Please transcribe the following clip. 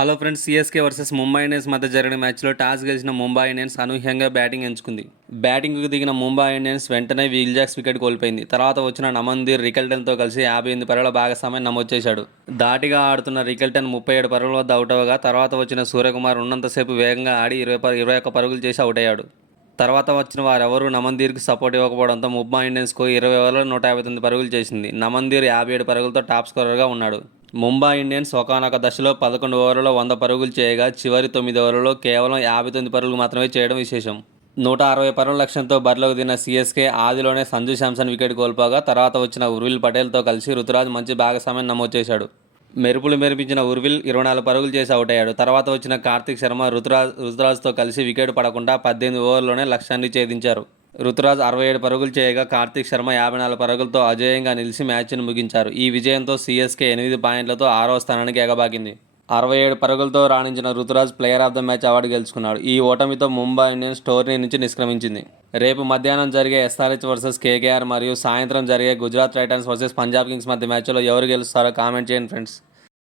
Hello friends, CSK versus Mumbai Indians మధ్య జరిగిన మ్యాచ్లో టాస్ గెలిచిన ముంబై ఇండియన్స్ అనూహ్యంగా బ్యాటింగ్ ఎంచుకుంది. బ్యాటింగ్కు దిగిన ముంబై ఇండియన్స్ వెంటనే విల్ జాక్స్ వికెట్ కోల్పోయింది. తర్వాత వచ్చిన నమన్దీర్ రికెల్టన్తో కలిసి 58 పరుగుల భాగస్వామ్యం నమోదు చేశాడు. ధాటిగా ఆడుతున్న రికెల్టన్ 37 పరుగుల వద్ద అవుట్ అవగా తర్వాత వచ్చిన సూర్యకుమార్ ఉన్నంతసేపు వేగంగా ఆడి 21 పరుగులు చేసి అవుట్ అయ్యాడు. తర్వాత వచ్చిన వారెవరూ నమన్దీర్కు సపోర్ట్ ఇవ్వకపోవడంతో ముంబై ఇండియన్స్కు 20 ఓవర్లలో 159 పరుగులు చేసింది. నమన్దీర్ 57 పరుగులతో టాప్ స్కోరర్గా ఉన్నాడు. ముంబై ఇండియన్స్ ఒకానొక దశలో 11 ఓవర్లలో 100 పరుగులు చేయగా చివరి 9 ఓవర్లలో కేవలం 59 పరుగులు మాత్రమే చేయడం విశేషం. 160 పరుగుల లక్ష్యంతో బరిలోకి దిగిన సిఎస్కే ఆదిలోనే సంజు శాంసన్ వికెట్ కోల్పోగా తర్వాత వచ్చిన ఉర్విల్ పటేల్తో కలిసి రుతురాజ్ మంచి భాగస్వామ్యం నమోదు చేశాడు. మెరుపులు మెరిపించిన ఉర్విల్ 24 పరుగులు చేసి అవుట్ అయ్యాడు. తర్వాత వచ్చిన కార్తిక్ శర్మ రుతురాజ్తో కలిసి వికెట్ పడకుండా 18 ఓవర్లలోనే లక్ష్యాన్ని ఛేదించారు. రుతురాజ్ 67 పరుగులు చేయగా కార్తిక్ శర్మ 54 పరుగులతో అజేయంగా నిలిచి మ్యాచ్ను ముగించారు. ఈ విజయంతో సిఎస్కే 8 పాయింట్లతో 6వ స్థానానికి ఎగబాకింది. 67 పరుగులతో రాణించిన Ruturaj player of the match award గెలుచుకున్నాడు. ఈ ఓటమితో ముంబై ఇండియన్స్ టోర్నీ నుంచి నిష్క్రమించింది. రేపు మధ్యాహ్నం జరిగే ఎస్ఆర్హెచ్ వర్సెస్ కేకేఆర్ మరియు సాయంత్రం జరిగే Gujarat Titans versus Punjab Kings మధ్య మ్యాచ్లో ఎవరు గెలుస్తారో కామెంట్ చేయండి ఫ్రెండ్స్.